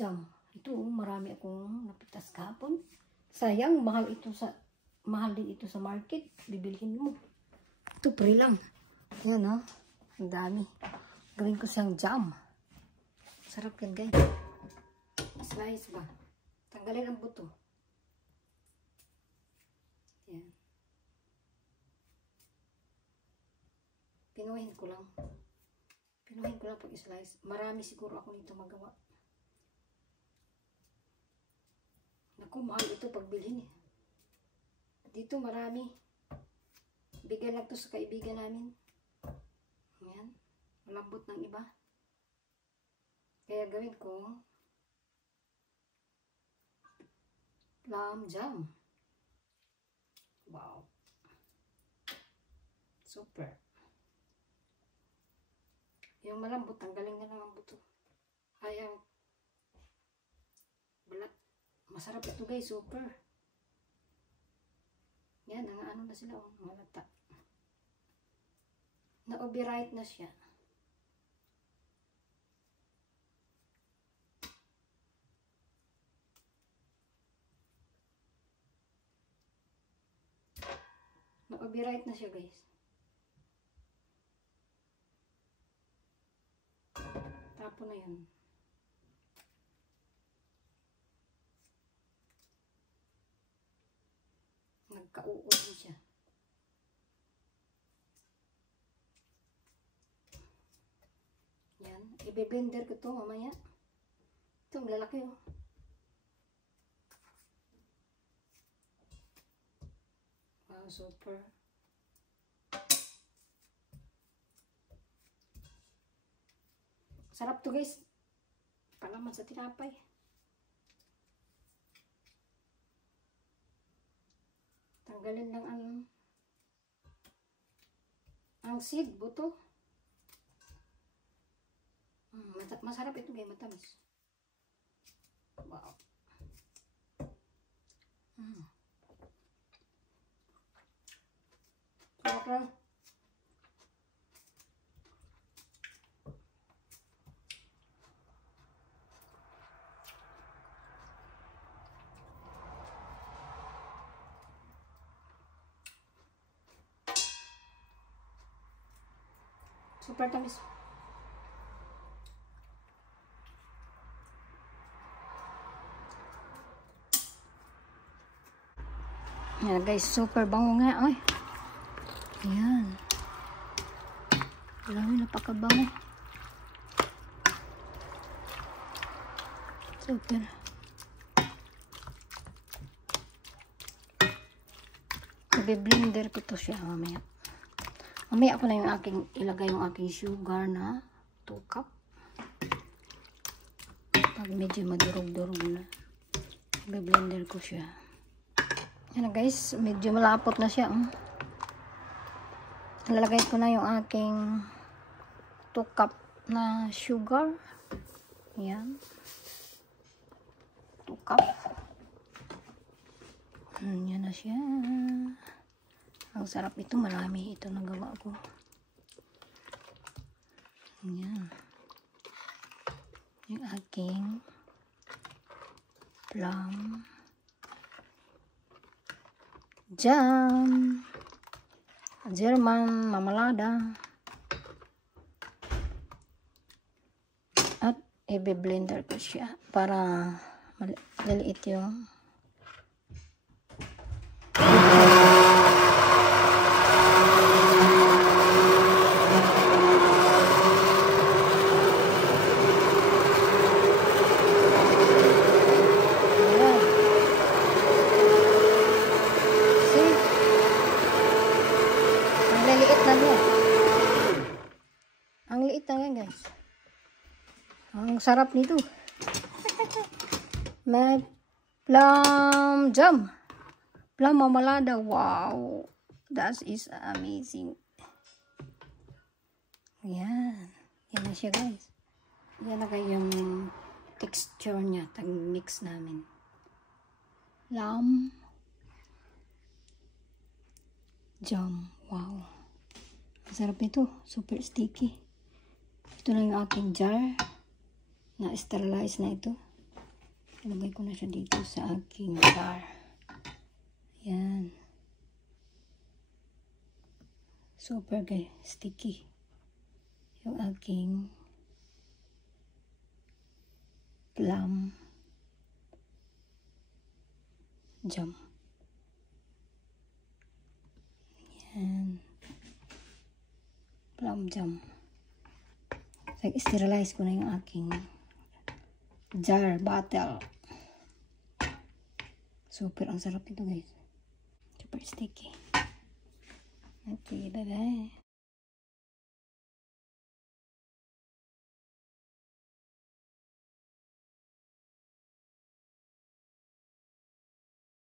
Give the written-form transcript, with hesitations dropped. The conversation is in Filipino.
jam. Ito, marami akong napitas kahapon. Sayang, mahal din ito sa market. Bibilhin mo. Ito, free lang. Yan, oh. Ang dami. Gawin ko siyang jam. Sarap yan, guys. Slice ba? Tanggalin ang buto. Yan. Pinuhin ko lang. Pinuhin ko lang pag i-slice. Marami siguro ako nito magawa. Naku, mahal ito pagbilhin eh. Dito marami. Bigyan lang to sa kaibigan namin. Ayan. Malambot ng iba. Kaya gawin ko plum jam. Wow. Super. Yung malambot, tanggalin nga lang ang buto. Ay, ang balat. Masarap ito guys, super. Yan, ano na sila, oh, malata. Na-overripe na siya. Na-overripe na siya guys. Tapo na yun. Nagka-uod din siya. Yan. I-blender ko to mamaya. Ito, ang lalaki oh. Wow, super. Sarap to guys. Palaman sa tinapay. Tanggalin lang ang seed, buto. Masarap ito guys, matamis. Wow. Okay. Super tamis. Yan guys, super bango nga. Ay. Yan. Grabe, napakabango. Super. I-blender ko to siya mamaya. Mamaya ako na ilagay yung aking sugar na 2 cup. Pag medyo madurog-durog na, i-blender ko siya. Yan na guys, medyo malapot na siya. Lalagay ko na yung aking 2 cup na sugar. Yan. 2 cup. Yan na siya. Ang sarap ito, marami ito nagawa ko. Yan. Yung aking plum jam. German mamalada. At i-blender ko siya para maliliit yung guys. Ang sarap nito. May plum jam. Plum mamalada. Wow. That is amazing. Yan. Yan na siya guys. Yan na yung texture niya. Tag-mix namin. Plum jam. Wow. Ang sarap nito. Super sticky. Ito na yung aking jar na sterilize na ito. Ilagay ko na siya dito sa aking jar. Yan. Super guys, sticky. Yung aking plum jam. Yan. Plum jam. So, sterilize ko na yung aking jar, bottle. Super, ang sarap ito guys. Super sticky. Okay, bye-bye.